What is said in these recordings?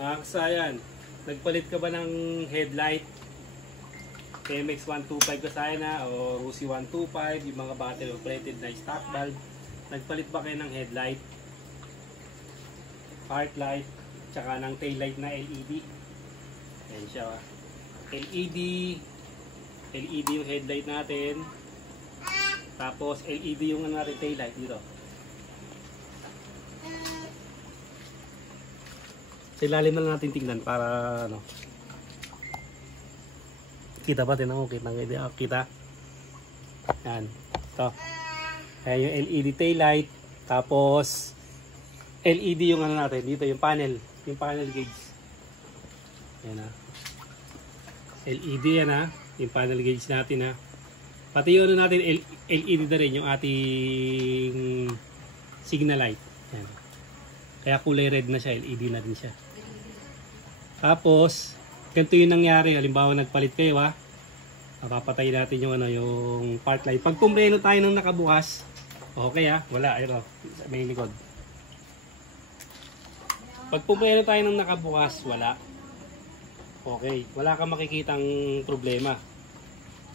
Kasayan, nagpalit ka ba ng headlight? TMX 125 kasaya o Rusi 125, yung mga battery operated na stock bulb. Nagpalit ba kayo ng headlight, park light, tsaka ng tail light na LED? Ayan siya. LED yung headlight natin. Tapos LED yung natin tail light dito. Sa ilalim na natin tingnan para ano. Kita ba? Tinan mo, kita. Yan. Ito. Ayan yung LED tail light. Tapos LED yung ano natin dito, yung panel gauge. Ayan na. LED yan ha. Yung panel gauge natin ha. Pati yung ano natin, LED na rin yung ating signal light. Ayan. Kaya kulay red na siya, LED na rin siya. Tapos, ganito yung nangyari. Halimbawa nagpalit kayo ha. Mapapatay natin yung ano, yung park light. Pag pumreno tayo ng nakabukas, okay ha, wala, ayun o, may likod. Pag pumreno tayo ng nakabukas, wala. Okay, wala kang makikitang problema.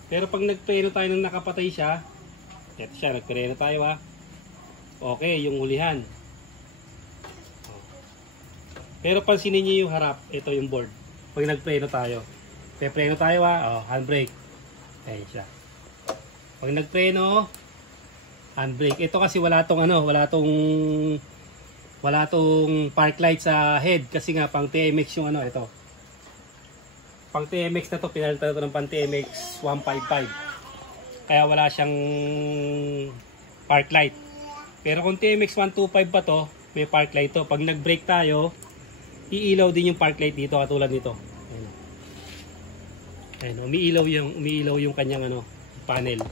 Pero pag nagpreno tayo ng nakapatay siya, ito siya, nagpreno tayo ha. Okay, yung ulihan. Pero pansinin niyo yung harap, ito yung board. Pag nagpreno tayo, pe-preno tayo ha, handbrake. Ayan siya. Pag nagpreno, handbrake. Ito kasi wala tong ano, wala tong park light sa head kasi nga pang TMX yung ano, ito. Pang TMX na to, pinalitan na to ng pang TMX 155. Kaya wala siyang park light. Pero kung TMX 125 pa to, may park light to. Pag nag-brake tayo, iilaw din yung park light dito katulad nito. Ayan, umiilaw yung kanyang ano, panel.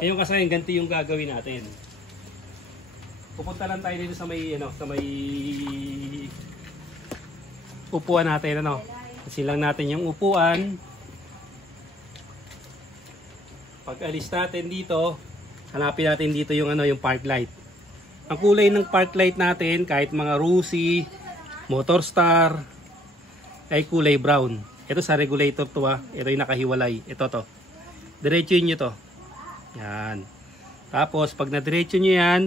Ngayon kasi ganito yung gagawin natin. Pupunta lang tayo dito sa may ano, sa may upuan natin ano. Silang natin yung upuan. Pag alis natin dito, hanapin natin dito yung ano, yung park light. Ang kulay ng park light natin, kahit mga Rusi, Motorstar, ay kulay brown. Ito sa regulator to ha. Ito yung nakahiwalay. Ito to. Diretsuin nyo to. Yan. Tapos pag na-diretso nyo yan,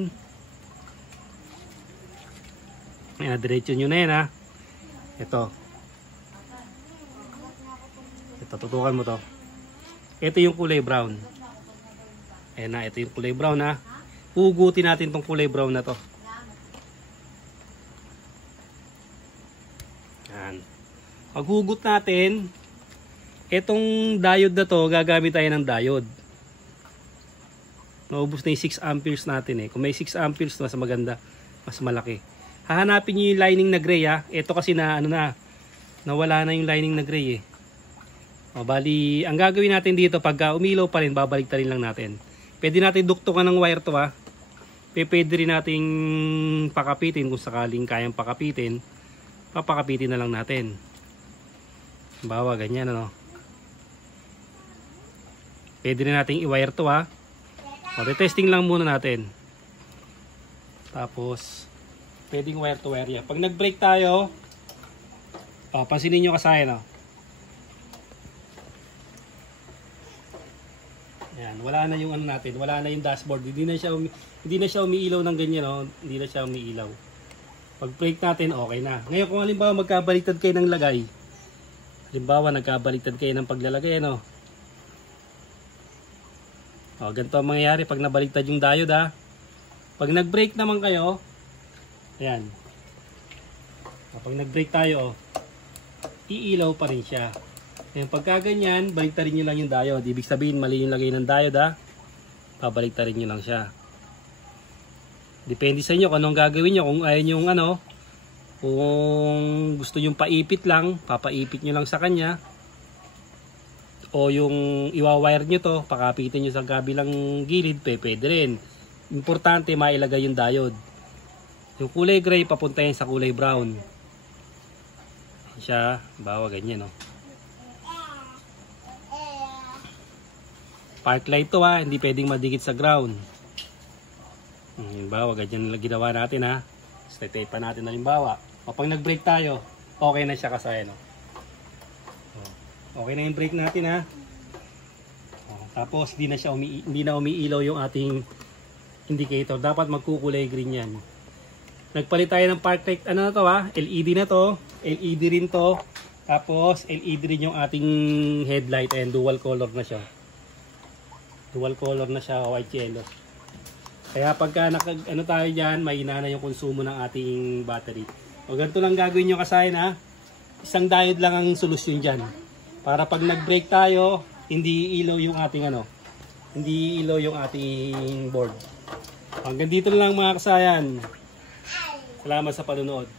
na-diretso nyo na yan ha. Ito. Ito, tutukan mo to. Ito yung kulay brown. Ayan na, ito yung kulay brown ha. Hugutin natin tong kulay brown na to. Yan. Paghugot natin, itong diode na to, gagamit tayo ng diode. Naubos na yung 6 amperes natin eh. Kung may 6 amperes, mas maganda, mas malaki. Hahanapin nyo yung lining na gray ha. Ito kasi na ano na, nawala na yung lining na gray eh. O, bali, ang gagawin natin dito, pagka umilaw pa rin, babalik ta rin lang natin. Pwede natin duktungan ng wire to ha. Pwede rin nating pakapitin kung sakaling kayang pakapitin. Papakapitin na lang natin. Bawa ganyan ano. Pwede rin nating i-wire to ha. O, testing lang muna natin. Tapos pwedeng wire to wire yan. Pag nag-brake tayo, pansinin nyo kasaya no. Yan, wala na yung ano natin, wala na yung dashboard. Hindi na siya umiilaw ng ganyan no. Hindi na siya umiilaw. Pag brake natin, okay na. Ngayon kung halimbawa magkabaliktad kayo ng lagay. Halimbawa nagkabaliktad kayo ng paglalagay ano. O, ganito ang mangyayari pag nabaliktad yung diode ha. Pag nag-brake naman kayo, ayan. Pag nag-brake tayo, iilaw pa rin siya. Ayan, pagka ganyan, baliktarin nyo lang yung diode. Ibig sabihin, mali yung lagay ng diode ha. Pabaliktarin nyo lang siya. Depende sa inyo kung anong gagawin nyo. Kung ayaw nyo yung ano, kung gusto nyo paipit lang, papaipit nyo lang sa kanya. O yung iwa-wire nyo to, pakapitin nyo sa kabilang gilid, pwede rin. Importante, mailagay yung diode. Yung kulay gray, papuntahin sa kulay brown. Siya, bawa ganyan no. Park light to ha, hindi pwedeng madikit sa ground. Halimbawa, ganyan lang ginawa natin ha. Tape pa natin halimbawa. Kapag nag-brake tayo, okay na siya kasayan. Okay na yung brake natin ha. Tapos hindi na umiilaw yung ating indicator. Dapat magkukulay green yan. Nagpalit tayo ng park light. Ano na to ha? LED na to. LED rin to. Tapos LED rin yung ating headlight. And dual color na siya. Dual color na siya, white yellow. Kaya pagka ano tayo dyan, mahina na yung konsumo ng ating battery. O ganito lang gagawin nyo kasayan ha. Isang diode lang ang solusyon dyan. Para pag nag-brake tayo, hindi ilaw yung ating hindi ilaw yung ating board. Hanggang dito lang mga kasayan. Salamat sa panonood.